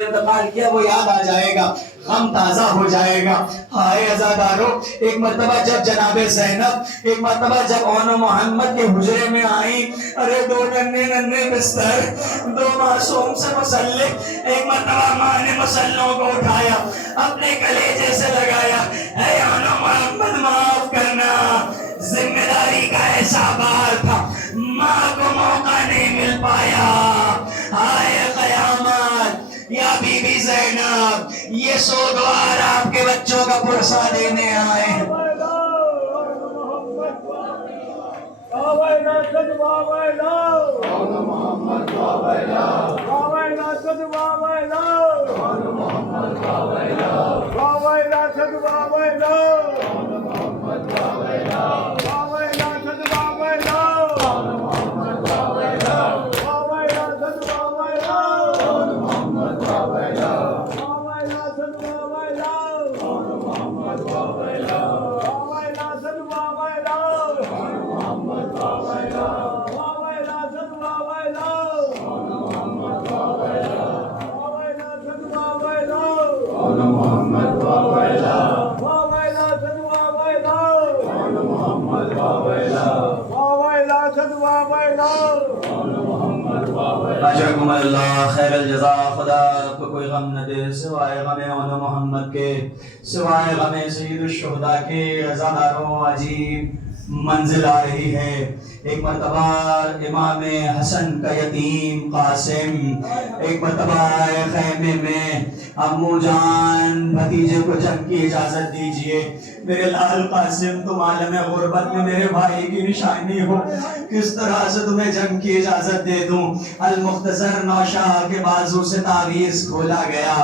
انتقال کیا وہ یاد آ جائے گا، غم تازہ ہو جائے گا۔ ہائے عزادارو، ایک مرتبہ جب جناب زینب ایک مرتبہ جب اون محمد کے حجرے میں آئیں، ارے دو ننھے ننھے بستر، دو معصوم سے مسلح، ایک مرتبہ ماں نے مسلوں کو اٹھایا، اپنے کلیجے سے لگایا، اے اون محمد معاف کرنا، ذمہ داری کا ایسا بار تھا، ماں کو موقع نہیں مل پایا۔ ہائے قیامت، یا بی بی زینب، یہ سوگوار آپ کے بچوں کا پرسہ دینے آئے ہیں۔ اجرکم اللہ خیر الجزا۔ خدا آپ کو کوئی غم نہ دے سوائے غم اون محمد کے، سوائے غم سید الشہداء کے۔ عزاداروں، عجیب منزل آ رہی ہے۔ ایک مرتبہ امام حسن کا یتیم قاسم ایک مرتبہ آئے خیمے میں، امو جان بھتیجے کو جنگ کی اجازت دیجئے، میرے لال قاسم تم عالم غربت میں میرے بھائی کی نشانی ہو، کس طرح سے تمہیں جنگ کی اجازت دے دوں۔ المختصر نوشاہ کے بازو سے تعویذ کھولا گیا،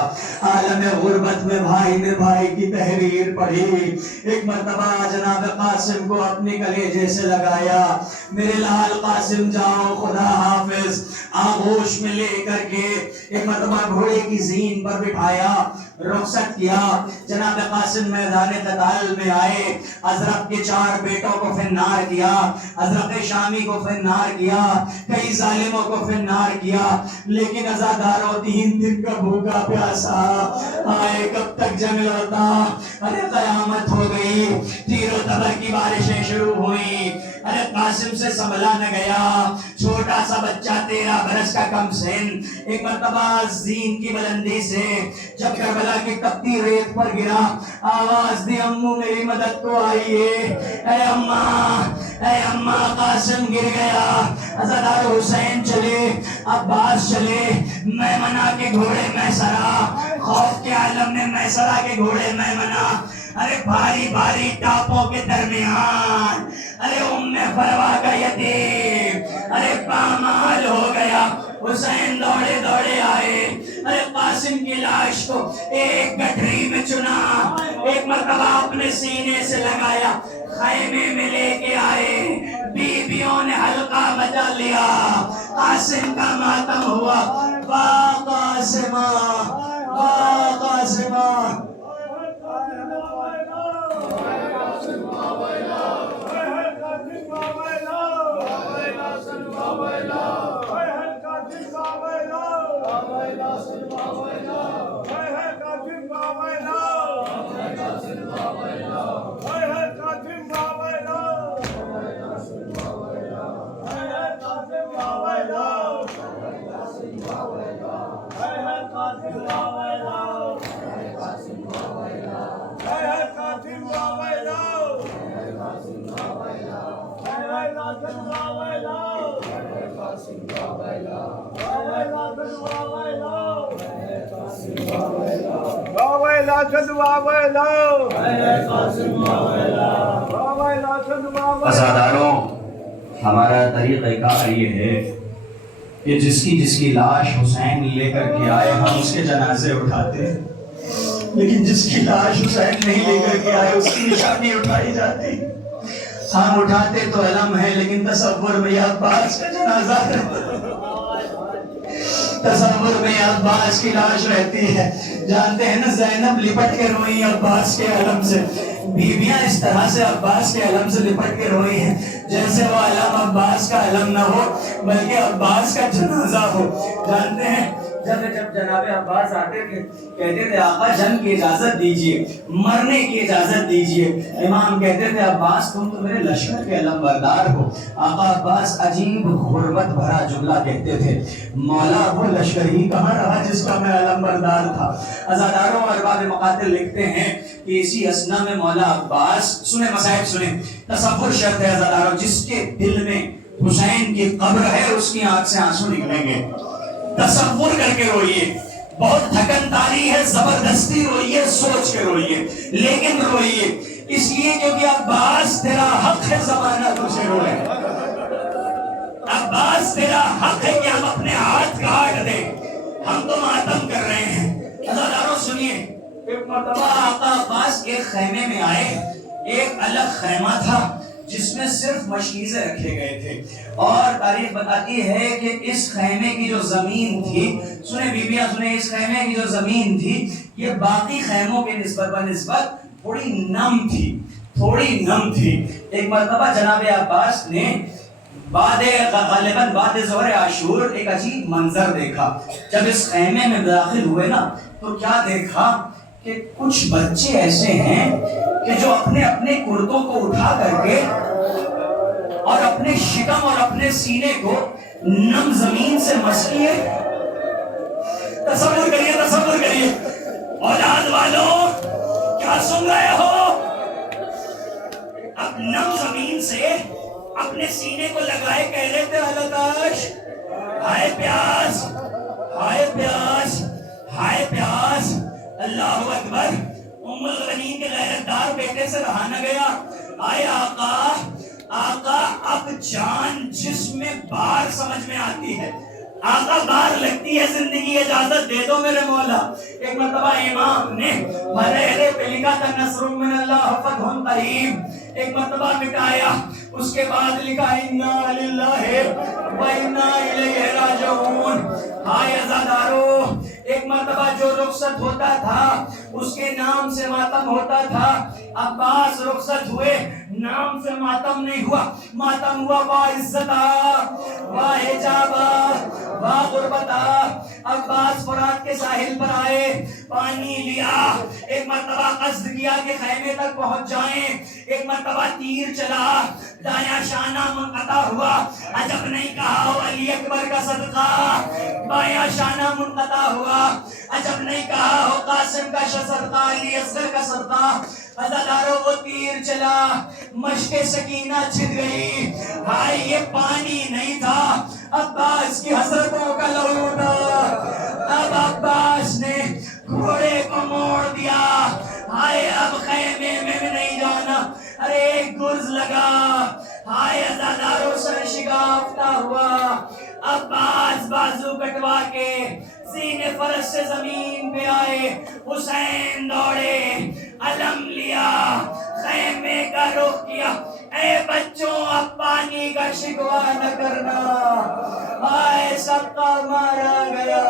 عالم غربت میں بھائی نے بھائی کی تحریر پڑھی۔ ایک مرتبہ جناب قاسم کو اپنے کلیجے سے لگایا، میرے لال قاسم جاؤ خدا حافظ، آغوش میں لے کر کے ایک مرتبہ گھوڑے کی زین پر بٹھایا، رخصت کیا۔ جناب قاسم میدان قتال میں آئے، ازرق کے 4 بیٹوں کو فنار کیا، ازرق شامی کو فنار کیا، کئی ظالموں کو فنار کیا، لیکن عزاداروں 3 دن کا بھوکا پیاسا، آئے کب تک جنگ لڑتا؟ ارے قیامت ہو گئی، تیر و تبر کی بارشیں شروع ہوئیں، ارے قاسم سے سنبھلا نہ گیا، چھوٹا سا بچہ 13 برس کا کم سن، ایک مرتبہ زین کی بلندی سے جب کربلا کی تپتی ریت پر گرا، آواز دی امو میری مدد کو آئیے، اے اماں قاسم گر گیا۔ عزادار حسین چلے، عباس چلے، میمنہ کے گھوڑے میسرہ، خوف کے عالم میں میسرہ کے گھوڑے میمنہ، ارے بھاری بھاری ٹاپوں کے درمیان، ارے ام فروا کا یتیم ارے پامال ہو گیا۔ حسین دوڑے دوڑے آئے، ارے قاسم کی لاش کو ایک گٹھری میں چنا، ایک مرتبہ اپنے سینے سے لگایا، خیمے میں لے کے آئے، بیویوں نے حلقہ بجا لیا، قاسم کا ماتم ہوا، واہ قاسمہ واہ قاسمہ۔ عزاداروں، ہمارا طریقہ کار یہ ہے کہ جس کی لاش حسین لے کر کے آئے ہم اس کے جنازے اٹھاتے ہیں، لیکن جس کی لاش حسین نہیں لے کر کے آئے اس کی نشانی اٹھائی جاتی۔ ہم اٹھاتے تو علم ہے لیکن تصور میں یہ عباس کا جنازہ تصور میں عباس کی لاش رہتی ہے۔ جانتے ہیں نا زینب لپٹ کے روئی عباس کے علم سے، بیویاں اس طرح سے عباس کے علم سے لپٹ کے روئی ہیں جیسے وہ علم عباس کا علم نہ ہو بلکہ عباس کا جنازہ ہو۔ جانتے ہیں جب جناب عباس آتے تھے کہتے تھے آقا جنگ کی اجازت دیجیے، مرنے کی اجازت دیجیے. امام کہتے تھے عباس تم تو میرے لشکر کے علمبردار ہو. آقا عباس عجیب غربت بھرا جملہ کہتے تھے، مولا وہ لشکر ہی کہاں رہا جس کا میں علمبردار تھا. عزاداروں اور ارباب مقاتل لکھتے ہیں کہ اسی اثنا میں مولا عباس، سنیں مصائب سنیں، تصور شرط ہے عزاداروں، جس کے دل میں حسین کی قبر ہے اس کی آنکھ سے آنسو نکلیں گے. تصور کر کے روئیے، بہت تھکن داری ہے، زبردستی روئیے، سوچ کے روئیے، لیکن روئیے اس لیے کیونکہ عباس تیرا حق ہے زمانہ تجھے روئے. عباس تیرا حق ہے کہ ہم اپنے ہاتھ کاٹ دیں، ہم تو ماتم کر رہے ہیں. عزاداروں سنیے، ایک مرتبہ آقا عباس ایک خیمے میں آئے. ایک الگ خیمہ تھا جس میں صرف مشکیزیں رکھے گئے تھے، اور تاریخ بتاتی ہے کہ اس خیمے کی جو زمین تھی، سنیں بیبیاں سنیں، اس خیمے کی جو زمین تھی یہ باقی خیموں کے نسبت تھوڑی نم تھی. ایک مرتبہ جناب عباس نے غالباً بعد ظہر عاشور ایک عجیب منظر دیکھا. جب اس خیمے میں داخل ہوئے نا تو کیا دیکھا کہ کچھ بچے ایسے ہیں کہ جو اپنے اپنے کرتوں کو اٹھا کر کے اور اپنے شکم اور اپنے سینے کو نم زمین سے مسکیے. تصور کریے اولاد والوں کیا سن رہے ہو؟ اب نم زمین سے اپنے سینے کو لگائے کہہ رہے تھے الاتش ہائے پیاس ہائے پیاس ہائے پیاس. اللہ اکبر. ام الغنیم کے غیرتدار بیٹے سے رہا نہ گیا. آئے آقا اب جان جسم میں بار سمجھ میں آتی ہے، آقا بار لگتی ہے زندگی، اجازت دے دو میرے مولا. ایک مرتبہ امام نے مرحلے پہ لکھا تھا نصر من اللہ فتح قریب، ایک مرتبہ مٹایا، اس کے بعد لکھا انا للہ و انا الیہ راجعون. ہائے عزادارو، ایک مرتبہ جو رخصت ہوتا تھا اس کے نام سے ماتم ہوتا تھا. عباس رخصت ہوئے، نام سے ماتم نہیں ہوا، ماتم ہوا وا عزتا وا حجابا وا غربتا. عباس فرات کے ساحل پر آئے، پانی لیا، ایک مرتبہ قصد کیا کہ خیمے تک پہنچ جائیں. ایک مرتبہ تیر چلا، دایاں شانہ منقطع ہوا، عجب نہیں کہا ہو علی اکبر کا صدقہ. بایاں شانہ منقطع ہوا، عجب نہیں کہا ہو قاسم کا صدقہ، علی اصغر کا صدقہ. عزاداروں وہ تیر چلا، مشک سکینہ چھن گئی. ہائے یہ پانی نہیں تھا، عباس کی حسرتوں کا لہو تھا. اب عباس نے گھوڑے کو موڑ دیا. ہائے اب خیمے میں بھی نہیں جانا. ارے ایک گرز لگا. ہائے عزاداروں سر شگافتہ ہوا. عباس بازو کٹوا کے سینے فرش سے زمین پہ آئے. حسین دوڑے، علم لیا، خیمے کا رخ کیا. اے بچوں اب پانی کا شکوہ نہ کرنا، ہائے سب کا مارا گیا.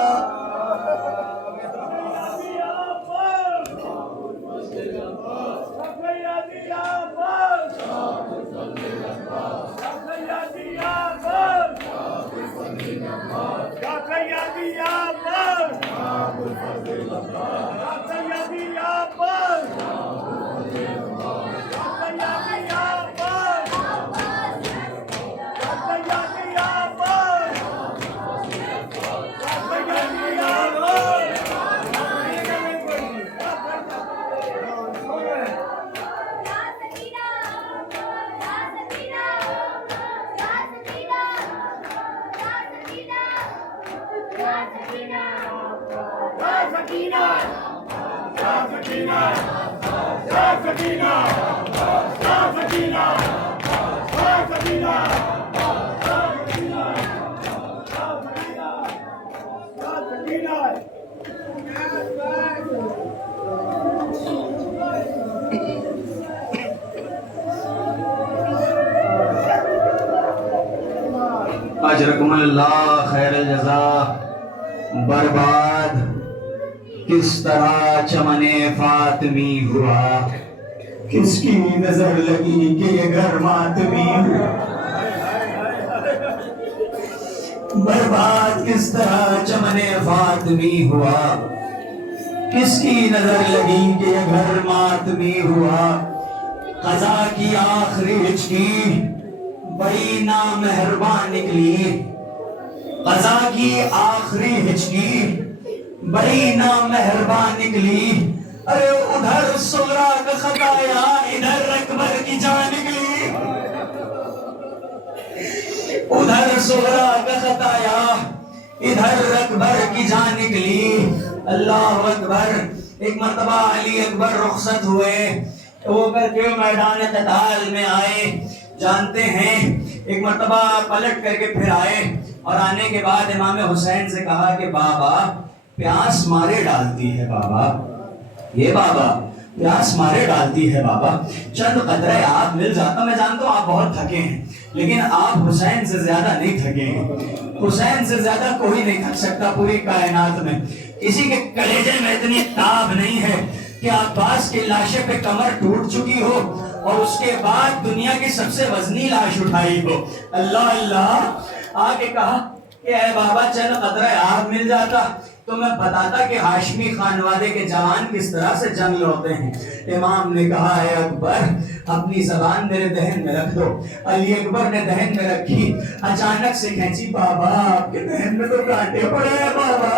اجرکم اللہ خیر الجزا. برباد کس طرح چمن فاطمی ہوا، کس کی نظر لگی کہ یہ گھر ماتمی ہوا. برباد کس طرح چمن فاطمی ہوا، کس کی نظر لگی کہ یہ گھر ماتمی ہوا، قضا کی آخری ہچکی بڑی نامہربان نکلی، قضا کی آخری ہچکی بڑی نامہربان نکلی، ارے ادھر صغرا کا خطایا ادھر اکبر کی جان نکلی، ادھر صغرا کا خطایا ادھر اکبر کی جان نکلی۔ اللہ اکبر۔ ایک مرتبہ علی اکبر رخصت ہوئے، وہ کر کے میدان قتال میں آئے، جانتے ہیں ایک مرتبہ پلٹ کر کے پھر آئے، اور آنے کے بعد امام حسین سے کہا کہ بابا پیاس مارے ڈالتی ہے، بابا یہ بابا پیاس مارے ڈالتی ہے، بابا چند قطرے آپ مل جاتا۔ میں جانتا ہوں آپ بہت تھکے ہیں، لیکن آپ حسین سے زیادہ نہیں تھکے ہیں، حسین سے زیادہ کوئی نہیں تھک سکتا پوری کائنات میں، کسی کے کلیجے میں اتنی تاب نہیں ہے کہ عباس کی لاشے پہ کمر ٹوٹ چکی ہو اور اس کے بعد دنیا کی سب سے وزنی لاش اٹھائی ہو۔ اللہ اللہ، آگے کہا کہ اے بابا چند قطرہ آب مل جاتا تو میں بتاتا کہ ہاشمی خانوادے کے جوان کس طرح سے جنگ لڑتے ہیں۔ امام نے کہا اے اکبر اپنی زبان میرے دہن میں رکھ دو۔ علی اکبر نے دہن میں رکھی، اچانک سے کھینچی، بابا آپ کے دہن میں تو کانٹے پڑے ہیں بابا۔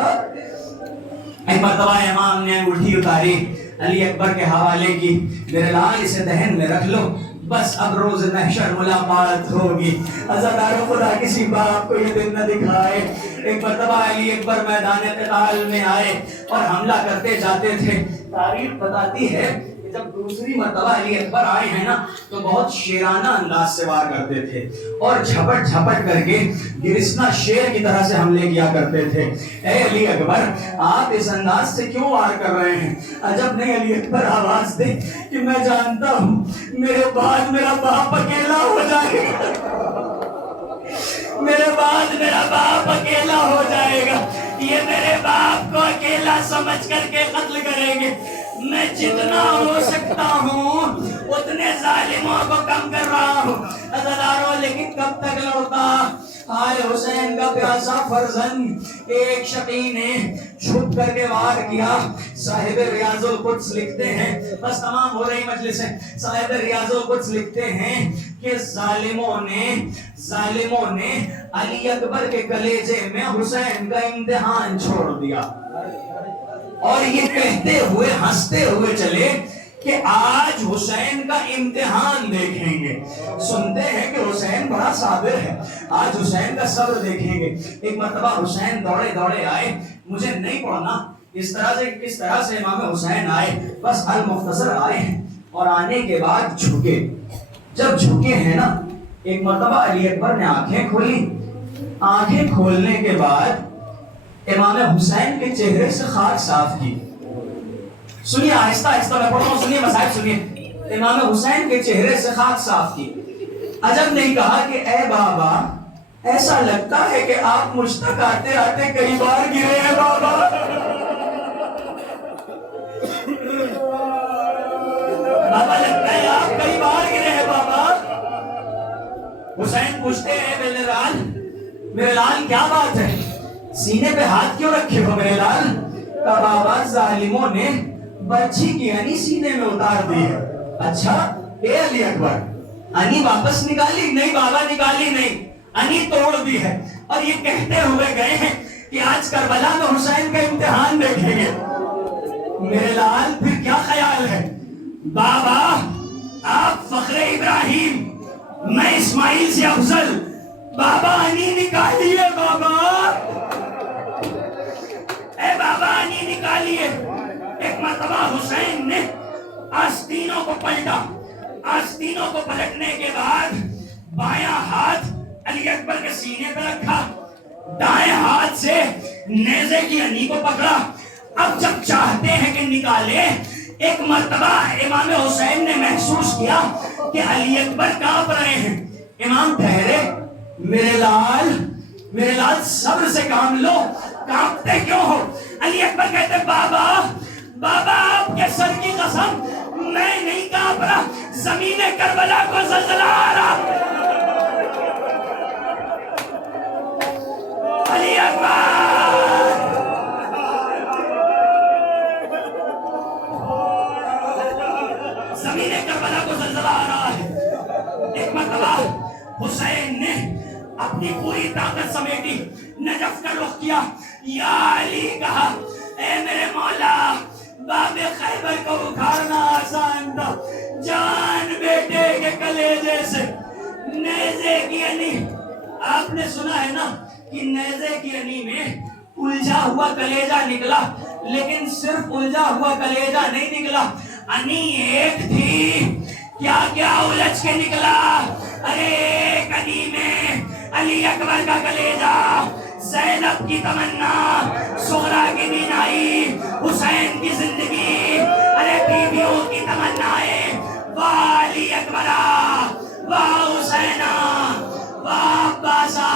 ایک مرتبہ امام نے انگوٹھی اتاری، علی اکبر کے حوالے کی، میرے لال اسے دہن میں رکھ لو، بس اب روز محشر ملاقات ہوگی۔ عزادارو خدا کسی باپ کو یہ دن نہ دکھائے۔ ایک مرتبہ علی اکبر میدان قتال میں آئے اور حملہ کرتے جاتے تھے۔ تاریخ بتاتی ہے کہ جب دوسری مرتبہ علی اکبر آئے ہیں نا تو بہت شیرانہ انداز سے وار کرتے تھے اور جھپٹ جھپٹ کر کے گرسنا شیر کی طرح سے حملے کیا کرتے تھے۔ اے علی اکبر آپ اس انداز سے کیوں وار کر رہے ہیں؟ عجب نہیں علی اکبر آواز دے کہ میں جانتا ہوں میرے بعد میرا باپ اکیلا ہو جائے گا، میرے بعد میرا باپ اکیلا ہو جائے گا، یہ میرے باپ کو اکیلا سمجھ کر کے قتل کریں گے۔ میں جتنا ہو سکتا ہوں اتنے ظالموں کو کم کر رہا ہوں عزادارو، لیکن کب تک لڑتا؟ آل حسین کا پیاسا فرزند ایک شقی نے چھپ کر کے وار کیا۔ صاحب ریاض القدس لکھتے ہیں، بس تمام ہو رہی مجلس ہے، صاحب ریاض القدس لکھتے ہیں کہ ظالموں نے علی اکبر کے کلیجے میں حسین کا امتحان چھوڑ دیا، اور یہ کہتے ہوئے ہنستے ہوئے چلے کہ آج حسین کا امتحان دیکھیں گے۔ سنتے ہیں کہ حسین بڑا صابر ہے، آج حسین کا صبر دیکھیں گے۔ ایک مرتبہ حسین دوڑے دوڑے آئے، مجھے نہیں پڑھنا کس طرح سے امام حسین آئے، بس المختصر آئے ہیں، اور آنے کے بعد جھکے۔ جب جھکے ہیں نا، ایک مرتبہ علی اکبر نے آنکھیں کھولی، آنکھیں کھولنے کے بعد امام حسین کے چہرے سے خاک صاف کی۔ سنیے آہستہ آہستہ میں پڑھتا ہوں، سنیے مصاحب سنیے۔ امام حسین کے چہرے سے خاک صاف کی۔ عجب نہیں کہا کہ اے بابا ایسا لگتا ہے کہ آپ مجھ تک آتے آتے کئی بار گرے ہیں بابا۔ بابا لگتا ہے آپ کئی بار گرے ہیں بابا۔ حسین پوچھتے ہیں میرے لال کیا بات ہے، سینے پہ ہاتھ کیوں رکھے ہو میرے لال؟ کہا بابا ظالموں نے برچھی کی انی سینے میں اتار دی ہے۔ اچھا اے علی اکبر انی واپس نکالی؟ نہیں بابا نکالی نہیں، انی توڑ دی ہے، اور یہ کہتے ہوئے گئے ہیں کہ آج کربلا میں حسین کا امتحان دیکھیں گے۔ میرے لال پھر کیا خیال ہے؟ بابا آپ فخر ابراہیم، میں اسماعیل سے افضل، بابا انی نکالیے بابا، اے بابا انی نکالیے۔ ایک مرتبہ حسین نے آستینوں کو پلٹا، آستینوں کو پلٹنے کے بعد بایاں ہاتھ علی اکبر کے سینے پہ رکھا، دائیں ہاتھ سے نیزے کی انی کو پکڑا۔ اب جب چاہتے ہیں کہ نکالے، ایک مرتبہ امام حسین نے محسوس کیا کہ علی اکبر کانپ رہے ہیں۔ امام ٹھہرے، میرے لال صبر سے کام لو، کانپتے کیوں ہو؟ علی اکبر کہتے بابا آپ کے سر کی قسم میں نہیں کانپ رہا، زمین کربلا کو زلزلہ آ رہا۔ زمین کربلا کو زلزلہ آ رہا ہے. ایک مرتبہ حسین نے اپنی پوری طاقت سمیٹی, نجف کا رخ کیا, یا علی کہا, اے میرے مولا, باب خیبر کو اکھاڑنا آسان تھا, جان بیٹے کے کلیجے سے نیزے کی انی. آپ نے سنا ہے نا کہ نیزے کی انی میں الجھا ہوا کلیجہ نکلا, لیکن صرف الجھا ہوا کلیجہ نہیں نکلا, انی ایک تھی, کیا کیا الجھ کے نکلا. ارے ایک انی میں علی اکبر کا کلیجہ, زینب کی تمنا, سغرا کی بینائی, حسین کی زندگی, ارے بیویوں کی تمنائیں. واہ علی اکبرہ, واہ حسینہ, واہ عباسہ,